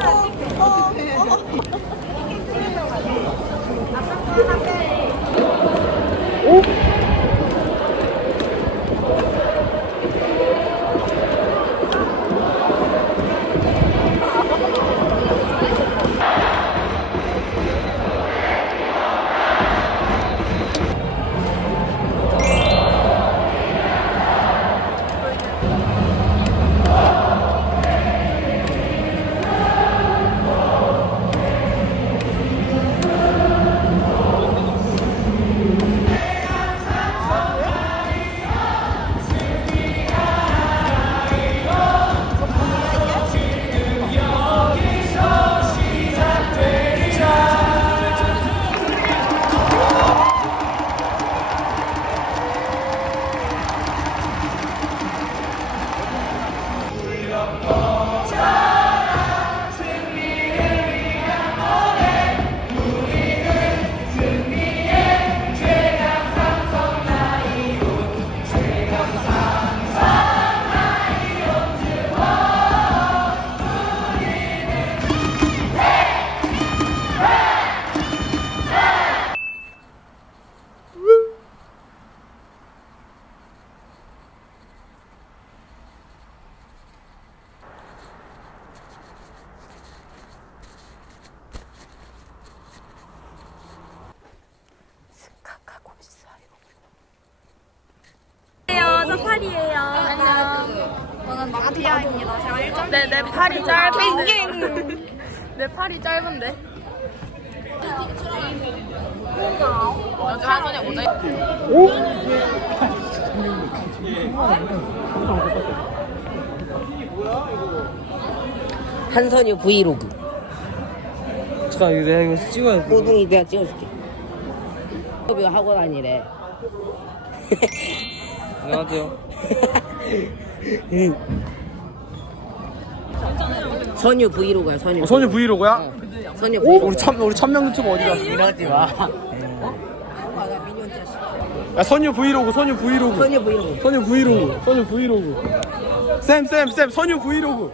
어, 어, 어. 어. 마피아입니다. 제가 1점. 네, 내 팔이 짧은데. 내 팔이 짧은데. 먼저 한 손에 모자. 한선유 브이로그 잠깐 이거 내가 이거 찍어야 돼. 호둥이 내가 찍어줄게 인터뷰 하고 다니래 안녕하세요. 선유 브이로그야 선유 어, 선유 브이로그야? 선유 브이로그 우리 천 우리 천명 유튜버 어디 갔어? 이러지 마. 야 선유 브이로그 선유 브이로그. 선유 브이로그. 선유 브이로그 선유 브이로그. 쌤쌤쌤 선유 브이로그.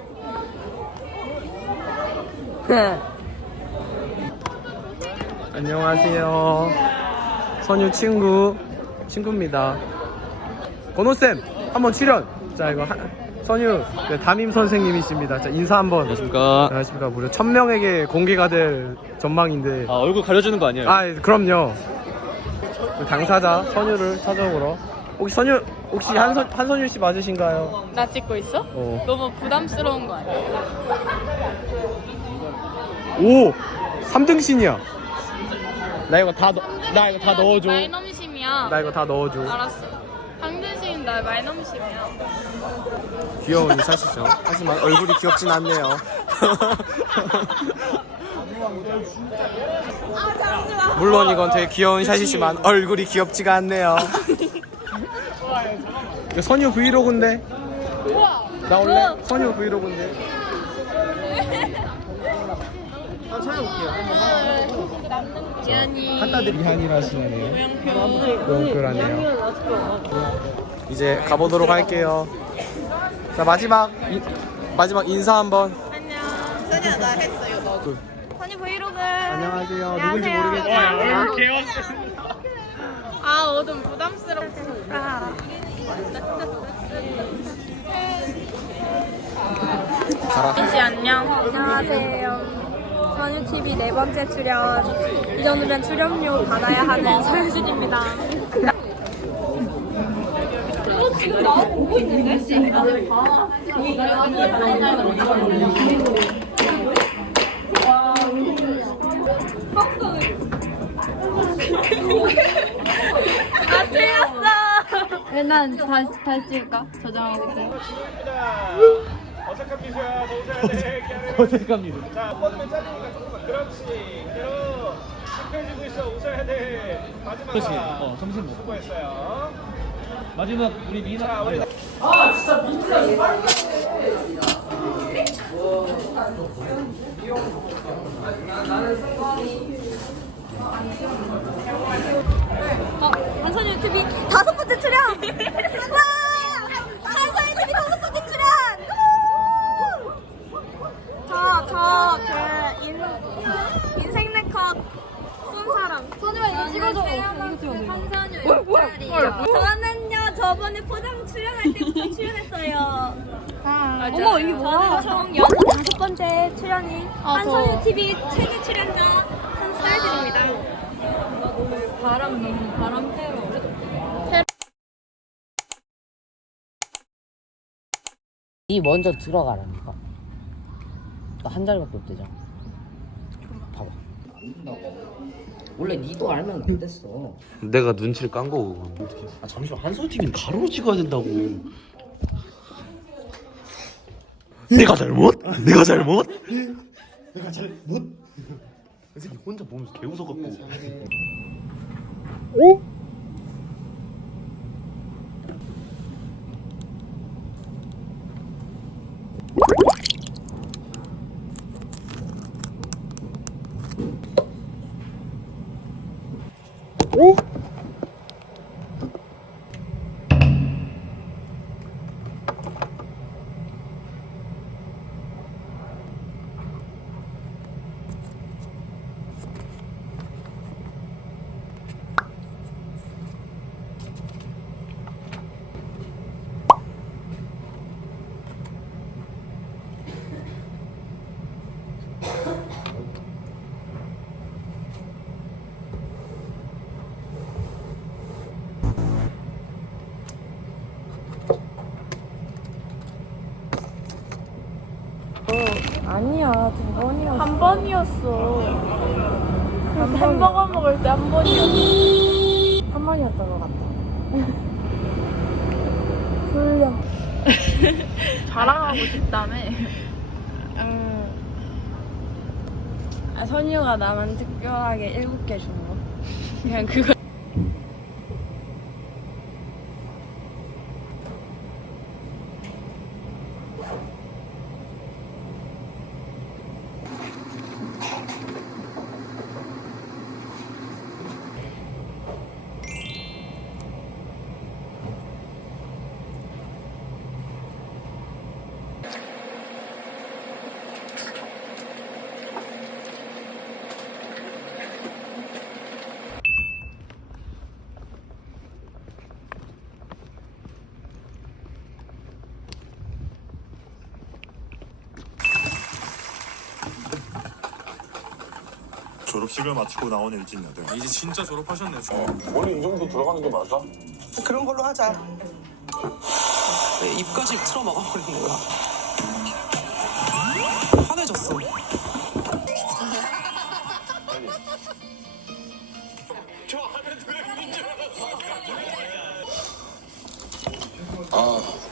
안녕하세요. 선유 친구 친구입니다. 건호 쌤 한번 출연. 자 이거 한, 선유 네, 담임 선생님이십니다 자 인사 한번 안녕하십니까. 안녕하십니까 무려 천 명에게 공개가 될 전망인데 아, 얼굴 가려주는 거 아니에요? 아 그럼요 그 당사자 선유를 찾아보러 혹시 선유 혹시 한선 한선유 씨 맞으신가요? 나 찍고 있어? 어. 너무 부담스러운 거 아니야? 오 3등신이야 나 이거 다 넣, 나 이거 다 넣어줘. 나 이거 다 넣어줘 알았어. 나 말넘심이야. 귀여운 샷이죠. 하지만 얼굴이 귀엽진 않네요. 물론 이건 되게 귀여운 샷이지만 얼굴이 귀엽지가 않네요. 이거 선유 브이로그인데? 나 원래? 선유 브이로그인데 한번 찾아볼게요 지안이. 한따들이 한이라시네요 웅크라네요 이제 가보도록 할게요 자 마지막 이- 마지막 인사 한번 안녕. 선이야 나 했어요. 너. 그, 선이 브이로그. 안녕하세요 누군지 모르겠지만 아, 어둠 부담스러워. 가라 씨 안녕. 안녕하세요. 선유TV 네 번째 출연. 이 정도면 출연료 받아야 하는 서유진입니다. 아, 틀렸어. 왜난 다시, 다시 찍을까? 저장하고. 어색한 미소야, 더 웃어야 돼. 어색합니다 자, 한 번만 짜리니까 조금만. 그렇지. 그대로 시크해지고 있어. 웃어야 돼. 마지막. 그렇지. 어, 점심 먹고. 수고했어요. 마지막 우리 미나. 자, 우리 어, 한선유 TV 다섯 번째 출연! 와! 한선유 TV 다섯 번째 출연! 저, 저, 그, 인, 인생 네컷 쏜 사람. 선유야, 이거 찍어줘. 한선유 옆자리요. 저는요, 저번에 포장 출연할 때부터 출연했어요. 어머, 이게 뭐야? 저는 총 여섯, 다섯 번째 출연인 한선유 TV 최대 출연자 한서유진입니다. 바람 너무 바람 테러. 니 먼저 들어가라니까 나한 자리밖에 없대잖아 봐봐 원래 니도 알면 안 됐어. 내가 눈치를 깐 거고. 아 잠시만 한솔팀이 가로로 찍어야 된다고. 내가 잘못? 내가 잘못? 내가 잘못? 선생님 혼자 보면서 개 웃어갖고. 오? 어? 诶 아니야 두 번이었어. 한 번이었어. 햄버거 먹을 때 한 번이었어. 한 번이었던 것 같다. 졸려. 자랑하고 싶다며. 음. 아, 선유가 나만 특별하게 일곱 개 준 거. 그냥 그거. 졸업식을 마치고 나온 일진녀들 이제 진짜 졸업하셨네. 그런 걸로 하자. 왜 입까지 틀어 막아버리는 거야? 환해졌어. 아